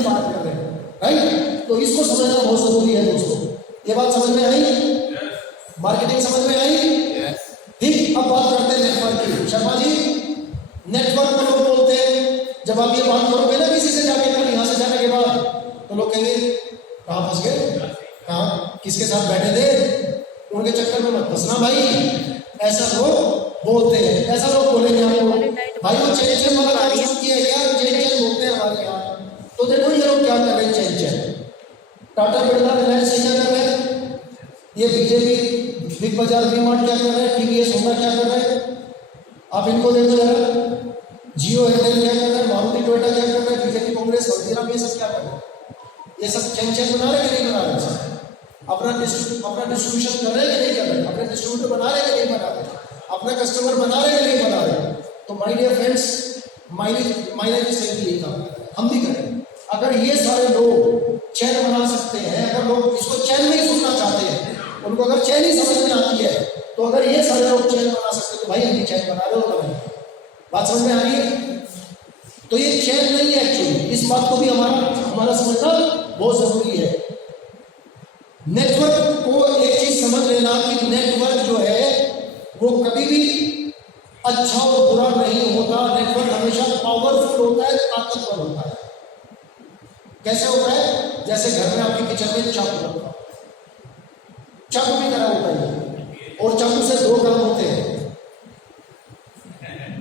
की बात कर रहे हैं, राइट? तो इसको समझना बहुत जरूरी है दोस्तों। ये बात समझ में आई? मार्केटिंग समझ में आई? ठीक। अब बात करते हैं नेटवर्क की। शर्मा जी, नेटवर्क को लोग बोलते हैं, जब आप ये बात करोगे ना किसी से जाके, कल यहाँ से जाने के बाद, तो लोग कहेंगे कहाँ फंस गए, कहाँ किसके साथ बैठे थे, उनके चक्कर में मत फंसना भाई। ऐसा लोग बोलते हैं, ऐसा लोग बोलेंगे आपको भाई वो चैन चैन वाला काम शुरू किया यार, चैन चैन बोलते हैं हमारे यहाँ। तो देखो ये लोग क्या कर रहे हैं, चैन चैन। टाटा बिरला रिलायंस क्या कर रहे हैं, ये बीजेपी बिग बाजार वी मार्ट क्या कर रहे हैं, टीवीएस होंडा क्या कर रहे हैं, आप इनको देखो जरा। जियो एयरटेल क्या कर रहे हैं, मारुति टोयोटा क्या कर रहे हैं, बीजेपी कांग्रेस हल्दीराम ये सब क्या कर रहे हैं? ये सब चैन चैन बना रहे कि नहीं बना रहे? अपना डिस्ट्रीब्यूशन कर रहे हैं कि नहीं कर रहे? अपने डिस्ट्रीब्यूटर बना रहे कि नहीं बना रहे? अपना कस्टमर बना रहे कि नहीं बना रहे? तो माय डियर फ्रेंड्स, माइलेज सही यही काम करते हैं, हम भी करें। अगर ये सारे लोग चैन बना सकते हैं, अगर लोग इसको चैन में ही सुनना चाहते हैं, उनको अगर चैन ही समझ में आती है, तो अगर ये सारे लोग चैन बना सकते हैं तो भाई हम भी चैन बना रहे हो। बात समझ में आ रही है? तो ये चैन नहीं है एक्चुअली, इस बात को भी हमारा समझना बहुत जरूरी है। नेटवर्क को एक चीज समझ लेना कि नेटवर्क जो है वो कभी भी अच्छा और बुरा नहीं होता। नेटवर्क हमेशा पावरफुल होता है, ताकतवर होता है। कैसे होता है? जैसे घर में आपके किचन में चाकू होता है, चाकू की तरह होता है, और चाकू से दो काम होते हैं,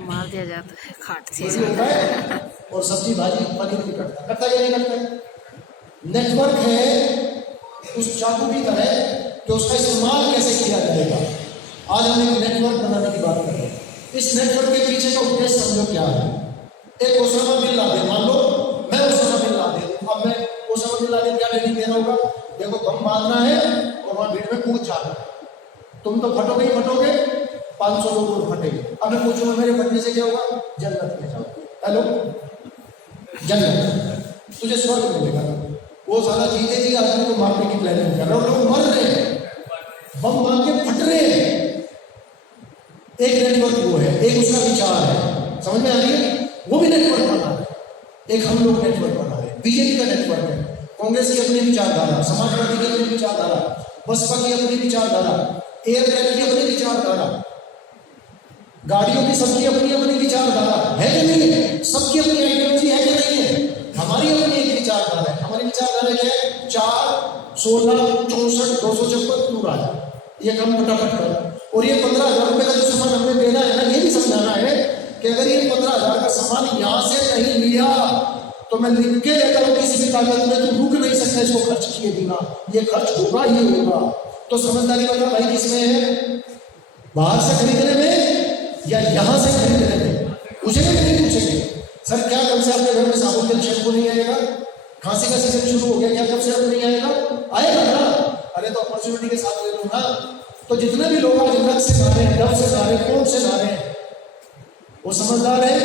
मार दिया जाता है, काट दिया होता है, और सब्जी भाजी पनीर भी करता है या नहीं करता है? नेटवर्क है उस चाकू की तरह कि उसका इस्तेमाल कैसे किया जाएगा। आज हम एक नेटवर्क बनाने की बात कर रहे हैं। इस नेटवर्क के पीछे का उद्देश्य समझो क्या है। एक ओसामा बिन लादेन, मान लो मैं ओसामा बिन लादेन, अब मैं ओसामा बिन लादेन क्या ट्रेनिंग देना होगा, देखो बम बांधना है और वहां भीड़ में कूद जाना है। तुम तो फटोगे ही फटोगे, 500 लोग फटेंगे। अब मैं पूछूंगा मेरे फटने से क्या होगा? जन्नत में जाओगे। हेलो, जन्नत, तुझे स्वर्ग मिलेगा। वो साला जीते जी आदमी को मारने की प्लानिंग कर रहे हैं, लोग मर रहे हैं, बम मार के फट रहे हैं। एक नेटवर्क वो है, एक उसका विचार है, समझ में आ रही है? वो भी नेटवर्क बना है। एक हम लोग नेटवर्क बना रहे हैं, बीजेपी का नेटवर्क है, कांग्रेस की अपनी विचारधारा, समाजवादी की अपनी विचारधारा, बसपा की अपनी विचारधारा, एयरटेल की अपनी विचारधारा, गाड़ियों की सबकी अपनी अपनी विचारधारा है कि नहीं है? सबकी अपनी आइडियोलॉजी है कि नहीं है? हमारी अपनी एक विचारधारा है। हमारी विचारधारा क्या है? 4, 16, 64, 256 तू राजा, ये काम फटाफट कर। और ये 15,000 रुपए का जो सामान हमें देना है ना, ये भी समझाना है कि अगर ये 15,000 का सामान यहाँ से नहीं लिया तो मैं लिख के लेकर हूँ किसी भी कागज में, तो रुक नहीं सकता इसको खर्च किए बिना, ये खर्च होगा ही होगा। तो समझदारी बता भाई किसमें है? बाहर से खरीदने में या यहाँ से खरीदने में? पूछेंगे नहीं पूछेंगे? सर क्या कल से आपके घर में साबुन तेल शैम्पू नहीं आएगा? खांसी का सीजन शुरू हो गया, क्या कब से अब नहीं आएगा? आएगा ना? अरे तो अपॉर्चुनिटी के साथ ले लो ना। तो जितने भी लोग आज नक से गा रहे हैं, डब से गा रहे हैं, कोट से गा रहे हैं, वो समझदार है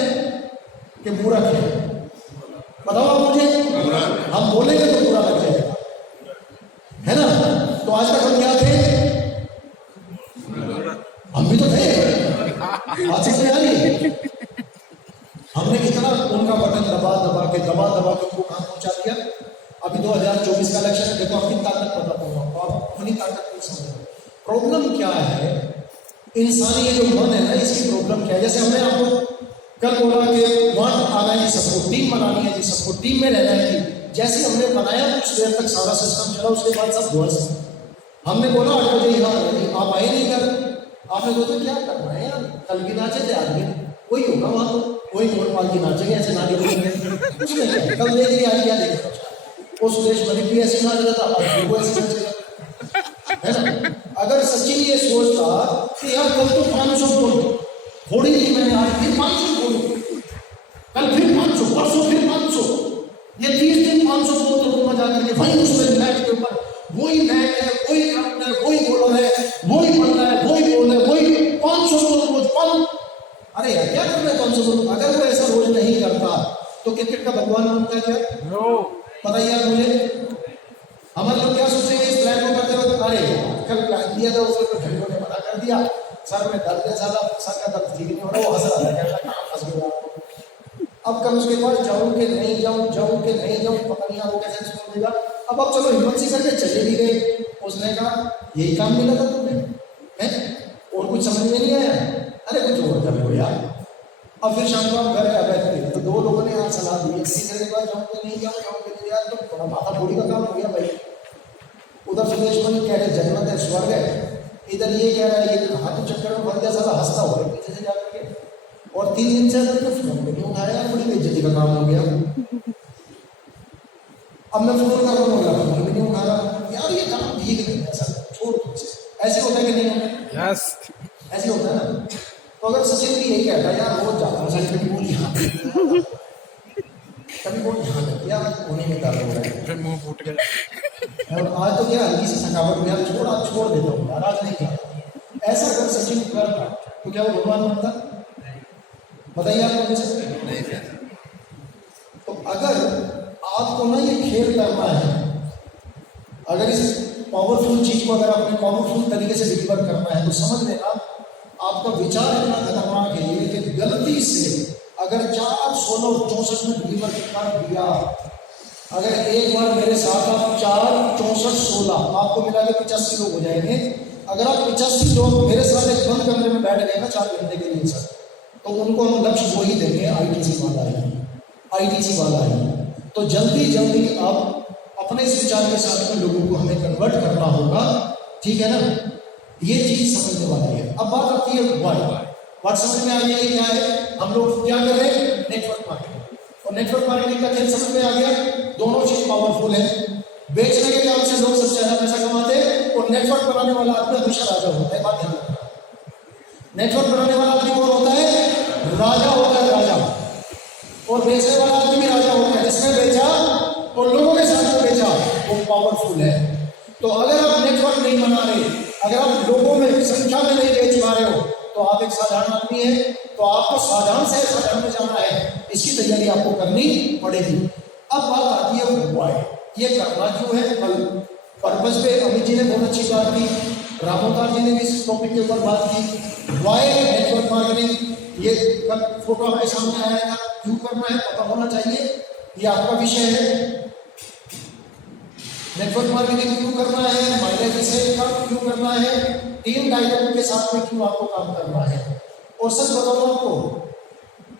कि मूर्ख है? बताओ आप मुझे। हम बोलेंगे तो बुरा लग जाएगा, है ना? तो आज तक हम क्या थे? हम भी तो थे। आज से आ रही हमने कितना उनका बटन दबा दबा के उनको कहां पहुंचा दिया। अभी 2024 का इलेक्शन है, देखो अपनी ताकत बताता हूँ, आप अपनी ताकत नहीं समझ। प्रॉब्लम क्या है? इंसानी ये जो मन है ना, इसकी प्रॉब्लम क्या है? जैसे हमने आपको कल बोला कि वहां आना है जी, सबको टीम बनानी है जी, सबको टीम में रहना है जी। जैसे हमने बनाया कुछ देर तक सारा सिस्टम चला, उसके बाद सब ध्वस्त। हमने बोला 8 बजे यहाँ आप आए नहीं कर, आपने सोचा क्या करना है यार, कल भी नाचे थे आदमी, कोई होगा वहां, तो कोई नोटपाल की नाचेंगे, ऐसे नाचे कुछ नहीं। कल देख लिया क्या देख, वो सुरेश मलिक भी ऐसे नाच रहा था, वो ऐसे नाचेगा, है ना? अगर सचिन ये सोचता कि यार कल तो 500 बोल थोड़ी ही, मैंने आज फिर 500 बोलूं, कल फिर 500, परसों फिर 500, ये 30 दिन 500 बोल तो तुम जाकर के वही उसमें मैच के ऊपर वही मैच है, वही रन है, वही बॉलर है, वही बल्ला है, वही बॉल है, वही 500 बोल रोज 5। अरे यार क्या कर रहे हैं 500 बोल? अगर वो ऐसा रोज नहीं करता तो क्रिकेट का भगवान बनता है क्या? पता ही यार मुझे। हमारे लोग क्या सोचेंगे इस प्लान को करते वक्त? अरे कल प्लान दिया था उसको तो घंटों ने मना कर दिया, सर में दर्द है, ज्यादा सर का दर्द ठीक नहीं हो रहा, वो हंस रहा है, कहाँ फंस गया। अब कल उसके पास जाऊं कि नहीं जाऊं, जाऊं कि नहीं जाऊं, पता नहीं वो कैसे रिस्पॉन्स देगा। अब चलो हिम्मत सी करके चले भी गए। उसने कहा यही काम मिला था तुम्हें, है और कुछ समझ में नहीं आया, अरे कुछ और कर लो यार। अब फिर शाम को हम घर बैठ गए तो दो लोगों ने यहाँ सलाह दी, तीसरे के पास जाऊँ कि नहीं जाऊँ, जाऊँ कि नहीं यार, तो थोड़ा माथा फोड़ी का काम हो गया भाई। उधर सुदेश मणि कह रहे जन्नत है, स्वर्ग है, इधर ये कह रहा है ये हाथों चक्कर में बन गया, साला हंसता हो रहा है पीछे से जाकर के। और 3 दिन से तो फोन पे नहीं उठाया यार, बड़ी बेइज्जती का काम हो गया। अब मैं फोन कर रहा हूँ, फोन भी नहीं उठा रहा यार, ये काम ठीक नहीं है, ऐसा छोड़ दो। ऐसे होता है कि नहीं होता? यस, ऐसे होता है ना। तो अगर सचिन भी यही कहता है यार रोज जाता हूँ सच में, बोल यहाँ कभी बोल यहाँ लग गया, होने में दर्द हो रहा है, फिर मुंह फूट गया। और आज तो क्या हल्की सी थकावट में यार छोड़ देता हूँ यार, आज नहीं जाता। ऐसा अगर सचिन करता तो क्या वो भगवान बनता? बताइए आप मुझे से। तो अगर आपको ना ये खेल करना है, अगर इस पावरफुल चीज को अगर आपने पावरफुल तरीके से डिलीवर करना है, तो समझ लेना आपका विचार इतना खतरनाक है कि गलती से अगर 4 16 64 में डिलीवर कर दिया, अगर एक बार मेरे साथ आप 4 64 16 आपको मिला के 85 लोग हो जाएंगे। अगर आप 85 लोग मेरे साथ एक बंद कमरे में बैठ गए ना 4 घंटे के लिए सर, तो उनको हम लक्ष्य वो ही देंगे, आईटीसी वाला है, आईटीसी वाला है। तो जल्दी जल्दी आप अपने इस विचार के साथ में लोगों को हमें कन्वर्ट करना होगा, ठीक है ना। ये चीज समझने वाली है। अब बात आती है व्हाट समझ में आ गया क्या है, हम लोग क्या कर रहे हैं, नेटवर्क मार्केटिंग। और नेटवर्क मार्केटिंग का खेल समझ में आ गया, दोनों चीज पावरफुल है। बेचने के काम से लोग सबसे ज्यादा पैसा कमाते हैं, और नेटवर्क बनाने वाला आदमी हमेशा राजा होता है। बात ध्यान रखना, नेटवर्क बनाने वाला आदमी कौन होता है, राजा होता है, राजा। और बेचने वाला आदमी भी राजा होता है, जिसने बेचा और लोगों के साथ में बेचा वो पावरफुल है। तो अगर आप नेटवर्क नहीं बना रहे, अगर आप लोगों में संख्या में नहीं बेच पा रहे हो, तो आप एक साधारण आदमी है, तो आपको साधारण से साधारण में जाना है, इसकी तैयारी आपको करनी पड़ेगी। अब बात आती है व्हाई, ये करना क्यों है। कल पर्पस पे अमित जी ने बहुत अच्छी बात की, रामोदार जी ने भी इस टॉपिक के ऊपर बात की, व्हाई नेटवर्क मार्केटिंग। ये कल फोटो आपके सामने आया था, क्यों करना है पता होना चाहिए, ये आपका विषय है। नेटवर्क मार्केटिंग क्यों करना है, माइलेज सेल का क्यों करना है, टीम डायनामिक के साथ में क्यों आपको काम करना है। और सच बताऊं आपको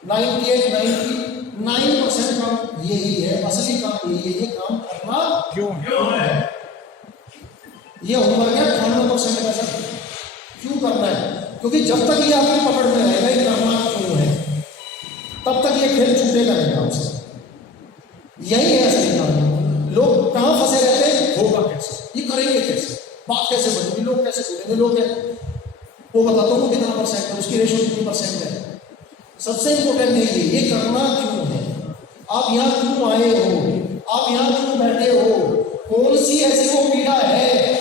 98-99% काम यही है, असली काम यही है, ये काम करना क्यों है। ये होगा क्या 98% का सर क्यों करना है, क्योंकि जब तक ये आपकी पकड़ में रहेगा ये करना क्यों है, तब तक ये खेल छूटेगा नहीं आपसे। यही है असली काम। लोग कहाँ फंसे रहते हैं, होगा कैसे, ये करेंगे कैसे, बात कैसे बनेगी, लोग कैसे बोलेंगे, लोग वो बताता हूँ कितना परसेंट है, उसकी रेशो कितनी परसेंट है। सबसे इंपॉर्टेंट है ये करना क्यों है, आप यहाँ क्यों आए हो, आप यहाँ क्यों बैठे हो, कौन सी ऐसी वो पीड़ा है,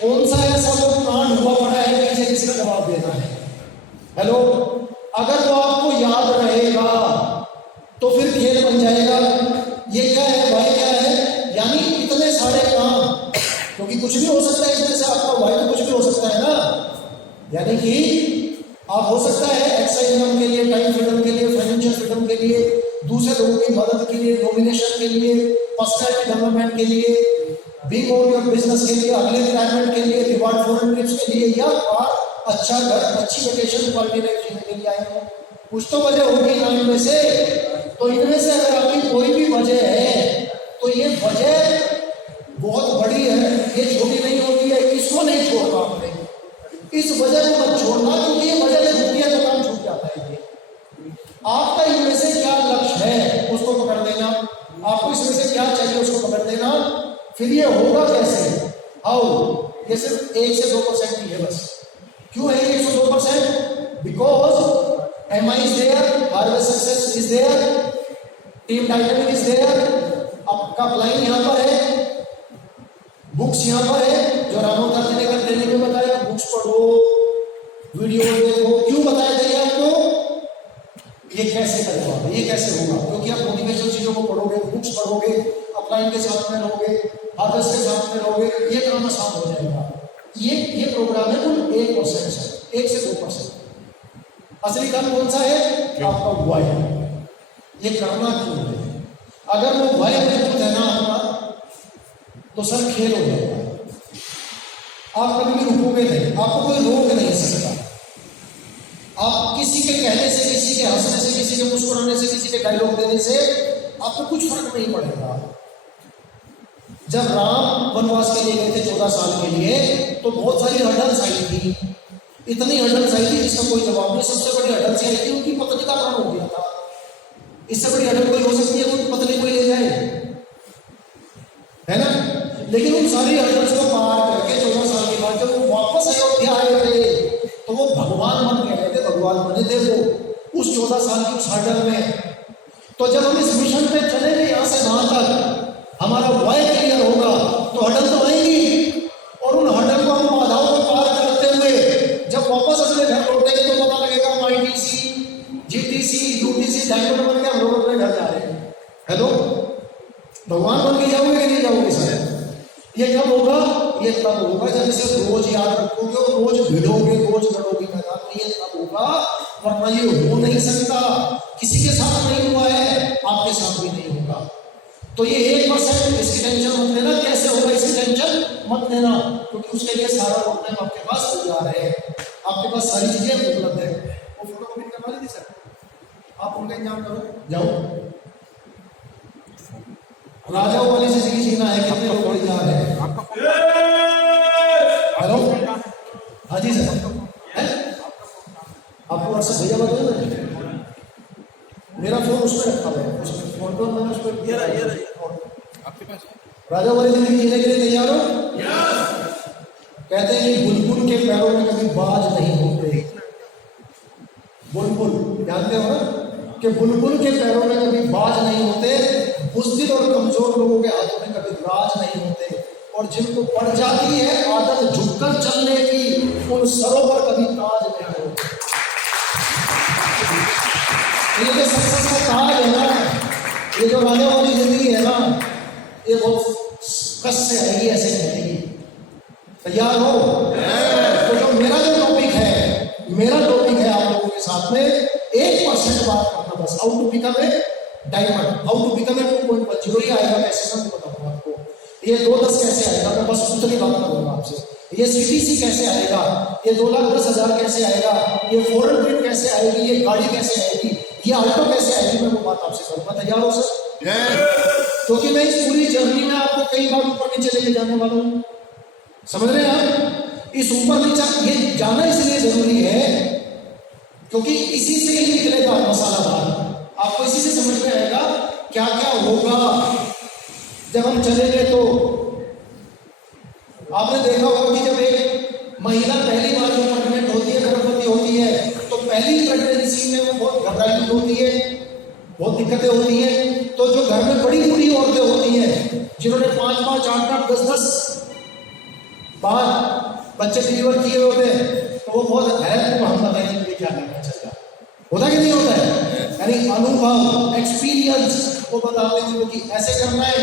कौन सा ऐसा वो कांड हुआ पड़ा है पीछे, जिसका जवाब देना है। हेलो, अगर वो आपको याद रहेगा तो फिर खेल बन जाएगा। ये क्या है, भाई क्या है, यानी इतने सारे काम, क्योंकि कुछ भी हो सकता है इसमें से, आपका भाई तो कुछ भी हो सकता है ना, यानी कि आप हो सकता है एक्स्ट्रा इनकम के लिए, टाइम फ्रीडम के लिए, फाइनेंशियल फ्रीडम के लिए, दूसरे लोगों की मदद के लिए, डोमिनेशन के लिए, पर्सनैलिटी डेवलपमेंट के लिए, बिग ओन योर बिजनेस के लिए, अगले रिटायरमेंट के लिए, रिवार्ड फॉरेन ट्रिप्स के लिए, या अच्छा घर, अच्छी वेकेशन, क्वालिटी लाइफ जीने के लिए आए हो। कुछ तो वजह होगी ना इनमें से। तो इनमें से अगर आपकी कोई भी वजह है तो ये वजह बहुत बड़ी है, ये छोटी नहीं होती है। इसको नहीं छोड़ना आपने, इस वजह को मत छोड़ना, क्योंकि ये वजह से छूटी है तो काम छूट जाता है। ये आपका इनमें से क्या लक्ष्य है उसको पकड़ देना, आपको इसमें से क्या चाहिए उसको पकड़ देना, फिर ये होगा कैसे, हाउ। ये सिर्फ 1 से 2% ही है बस। क्यों है 1 से 2%? Because MI is there, harvest success is there, team dynamic is there, आपका प्लान यहाँ पर है, बुक्स यहाँ पर है, जो रामोदार जी ने कल ट्रेनिंग में बताया, बुक्स पढ़ो, वीडियो देखो। क्यों बताया जाइए आपको, ये कैसे करेगा, ये कैसे होगा, क्योंकि आप मोटिवेशनल चीजों को पढ़ोगे, बुक्स पढ़ोगे, अपलाइन के साथ में रहोगे, हार्वेस्ट के साथ में रहोगे, ये काम आसान हो जाएगा। ये प्रोग्राम है कुल 1% है, 1 से 2%। असली काम कौन सा है, आपका वाई। ये करना क्यों है? अगर वो भय मजबूत है ना आपका, तो सर खेल हो जाएगा। आप कभी भी रुकोगे नहीं, आपको कोई रोक नहीं सकता। आप किसी के कहने से, किसी के हंसने से, किसी के मुस्कुराने से, किसी के डायलॉग देने से आपको कुछ फर्क नहीं पड़ेगा। जब राम वनवास के लिए गए थे 14 साल के लिए, तो बहुत सारी हर्डल्स आई थी, इतनी हर्डल्स आई थी जिसका कोई जवाब नहीं। सबसे बड़ी हर्डल्स आई थी उनकी पत्नी का प्राण हो गया था। इससे बड़ी हर्डल कोई हो सकती है? उनकी पत्नी कोई ले जाए, है ना? लेकिन उन सारी हर्डल्स को पार करके 14 साल के बाद जब वो वापस अयोध्या आए थे, तो वो भगवान बन गए थे, भगवान बने थे वो उस 14 साल की उस हर्डल में। तो जब हम इस मिशन पे चलेंगे यहाँ से वहां तक, हमारा वाई क्लियर होगा, तो हर्डल तो आएगी, और उन हर्डल को हम बाधाओं को पार करते हुए जब वापस अपने घर लौटेंगे तो पता लगेगा हम ITC, GTC, UTC डायमंड बन के हम लोग अपने घर जा रहे हैं। हेलो, भगवान बन के जाओगे कि नहीं जाओगे सर? ये कब होगा? ये तब होगा जब इसे रोज याद रखोगे और रोज भिड़ोगे, रोज लड़ोगे मैदान में। ये तब होगा, वरना ये हो नहीं सकता। किसी के साथ नहीं हुआ है, आपके साथ भी नहीं होगा। तो ये 1% इसकी टेंशन मत लेना, कैसे होगा इसकी टेंशन मत लेना, क्योंकि उसके लिए सारा रोडमैप आपके पास तैयार है, आपके पास सारी चीजें उपलब्ध है। वो फोटो कॉपी करवा लीजिए सर, आप उनका इंतजाम करो, जाओ। राजाओं वाली जिंदगी जीना है, कितने लोग तैयार है? हेलो, हाँ जी सर, आपको व्हाट्सएप भेजा बताओ ना, मेरा फोन उसमें रखा हुआ है, उसमें फोन तो मैंने उसमें ये आपके पास। राजा वाली जिंदगी जीने के लिए तैयार हो? कहते हैं कि बुलबुल के पैरों में कभी बाज नहीं होते। बुलबुल जानते हो ना कि बुलबुल के पैरों में कभी बाज नहीं होते, बुज़दिल और कमजोर लोगों के हाथों में कभी राज नहीं होते, और जिनको पड़ जाती है आदत झुककर चलने की, उन सरों पर कभी ताज नहीं होते। ये जो सक्सेस का ताज है ना, ये जो राजा वाली जिंदगी है ना, ये बहुत कस से आएगी, ऐसे रहेगी। तैयार हो? तो जो मेरा टॉपिक है आप लोगों के साथ में 1% बात करना बस। How to become a diamond, how to become a 2.10 ही आएगा, कैसे मैं बताऊंगा आपको। ये 2-10 कैसे आएगा, मैं बस उतनी बात करूंगा आपसे। ये CTC कैसे आएगा, ये 2,10,000 कैसे आएगा, ये फॉरेन ट्रिप कैसे आएगी, ये गाड़ी कैसे आएगी, ये ऑल्टो कैसे आएगी, मैं वो बात आपसे करूंगा। तैयार हो सर? क्योंकि मैं इस पूरी जर्नी में आपको कई बार ऊपर नीचे लेके जाने वाला हूं, समझ रहे हैं आप? इस ऊपर नीचे ये जाना इसलिए जरूरी है क्योंकि इसी से ही निकलेगा मसाला भात। आपको इसी से समझ में आएगा क्या क्या होगा जब हम चलेंगे। तो आपने देखा होगा कि जब एक महिला पहली बार जो प्रेग्नेंट होती है, गर्भवती होती है, तो पहली प्रेगनेंसी में वो बहुत घबराहट होती है, बहुत दिक्कतें होती हैं। तो जो घर में बड़ी बूढ़ी औरतें होती हैं, जिन्होंने 5-5, 8-8, 10-10 बार बच्चे डिलीवर किए होते हैं, तो वो बहुत हैरान को हम बताएंगे कि क्या करना चाहिए, होता कि नहीं होता है? यानी अनुभव, एक्सपीरियंस वो बताते हैं कि ऐसे करना है,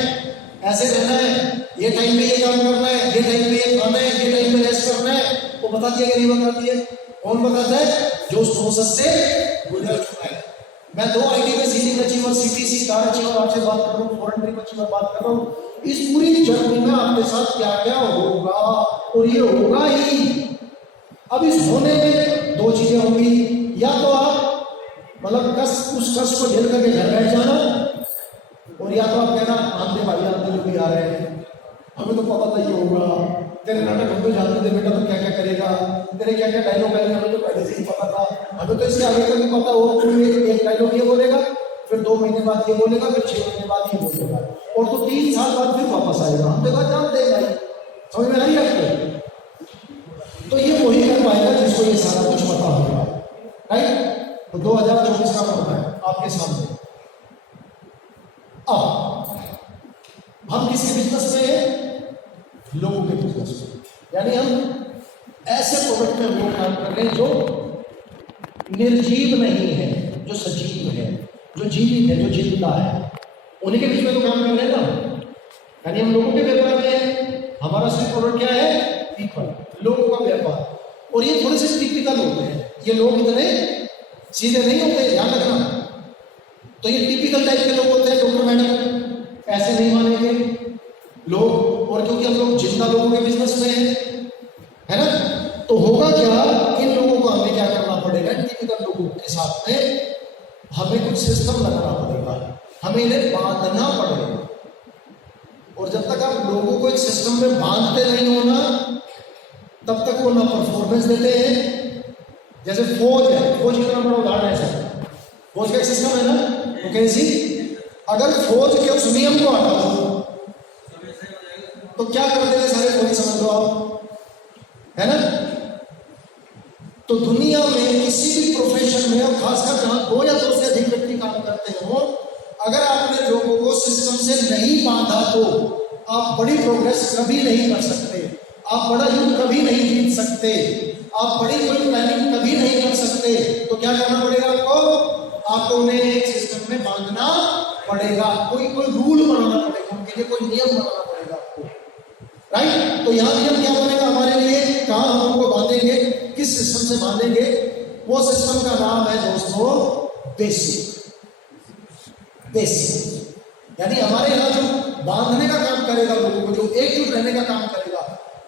ऐसे रहना है, ये टाइम पे ये काम करना है, ये टाइम पे ये खाना है, ये टाइम पे रेस्ट करना है। वो बताती है कि नहीं बताती है? कौन बताता है? जो उस प्रोसेस से गुजर चुका है। मैं 2 आईडी में senior achiever, CTC car achiever आपसे बात कर रहा हूँ, फॉरेन ट्रिप अचीवर बात कर रहा हूँ। इस पूरी जर्नी में आपके साथ क्या क्या होगा, और ये होगा ही। अब इस होने में 2 चीजें होंगी, या तो आप मतलब उस कष्ट को झेल करके घर बैठ जाना, और या तो आप कहना आंधे भाई आंधे लोग भी आ रहे हैं, हमें तो पता था ये होगा, तेरे नाटक हम तो जानते थे बेटा तो क्या क्या करेगा, तेरे क्या क्या डायलॉग आएंगे हमें तो पहले से ही पता था, हमें तो इसके आगे का भी पता हो। एक डायलॉग ये बोलेगा, फिर 2 महीने बाद ये बोलेगा, फिर 6 महीने बाद ये बोलेगा, और तो 3 साल बाद फिर वापस आएगा। हम तो बात जानते हैं भाई, समझ में नहीं आपको? तो ये वही कर पाएगा जिसको ये सारा कुछ पता होगा, राइट? तो 2024 का मौका है आपके सामने। अब हम किसके बिजनेस में हैं? लोगों के बिजनेस में। यानी हम ऐसे प्रोडक्ट में वो काम कर रहे हैं जो निर्जीव नहीं है, जो सजीव है, जो जीवित है, जो जिंदा है, उन्हीं के बीच में तो काम कर रहे हैं ना। यानी हम लोगों के व्यापार में है, हमारा सिर्फ प्रोडक्ट क्या है? पीपल, लोगों का व्यापार। और ये थोड़े से टिपिकल होते हैं, ये लोग इतने सीधे नहीं होते, ध्यान रखना। तो ये टिपिकल टाइप के लोग होते हैं, डॉक्टर मैडम ऐसे नहीं मानेंगे लोग, और क्योंकि हम लोग जिंदा लोगों के बिजनेस में है ना, तो होगा क्या, इन लोगों को हमें क्या करना पड़ेगा, इन टिपिकल लोगों के साथ में हमें कुछ सिस्टम लगाना पड़ेगा, हमें इन्हें बांधना पड़ेगा। और जब तक आप लोगों को एक सिस्टम में बांधते नहीं हो ना, तब तक वो ना परफॉर्मेंस देते हैं। जैसे फौज है, फौज कितना बड़ा उदाहरण है सर, फौज का एक सिस्टम है ना, तो कैसी, अगर फौज के उस नियम को हटा दो तो क्या कर देंगे सारे फौजी, समझ लो आप, है ना। तो दुनिया में किसी भी प्रोफेशन में, और खासकर जहां 2 या 2 से अधिक व्यक्ति काम करते हो, अगर आपने लोगों को सिस्टम से नहीं बांधा तो आप बड़ी प्रोग्रेस कभी नहीं कर सकते, आप बड़ा युद्ध कभी नहीं जीत सकते, आप बड़ी कोई प्लानिंग कभी नहीं कर सकते। तो क्या करना पड़ेगा आपको उन्हें एक सिस्टम में बांधना पड़ेगा, कोई रूल बनाना पड़ेगा उनके लिए, कोई नियम बनाना पड़ेगा आपको, राइट। तो यहाँ नियम क्या बनेगा हमारे लिए, कहाँ हम उनको बांधेंगे, किस सिस्टम से बांधेंगे, वो सिस्टम का नाम है दोस्तों बेसिक। यानी हमारे यहाँ जो बांधने का काम करेगा लोगों को, जो एकजुट रहने का काम करेगा,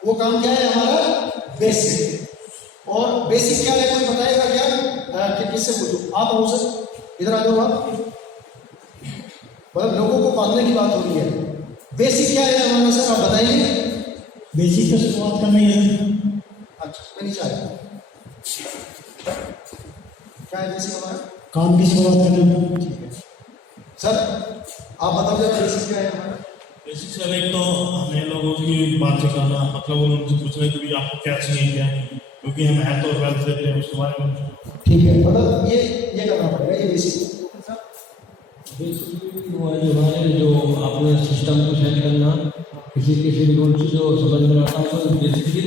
वो काम क्या है हमारा बेसिक। और बेसिक क्या है कोई बताएगा क्या, कि किससे पूछो आप, हो सर इधर आ जाओ आप, मतलब लोगों को बांधने की बात हो रही है, बेसिक क्या है हमारा सर, आप बताइए। बेसिक का शुरुआत करना ही है। अच्छा मैं नहीं चाहता, क्या है बेसिक हमारा, काम की शुरुआत करना। ठीक है सर, आप बताओ जरा बेसिक क्या है हमारा। बेसिक सर एक तो हमें लोगों की बात सिखाना, मतलब वो उनसे पूछना कि भाई आपको क्या चाहिए क्या नहीं, क्योंकि हम हेल्थ और वेल्थ देते हैं उसके बारे में। ठीक है, मतलब ये करना पड़ेगा, ये बेसिक हमारे जो अपने सिस्टम को सेट करना, किसी रूल से जो समझ में आता है तो बेसिकली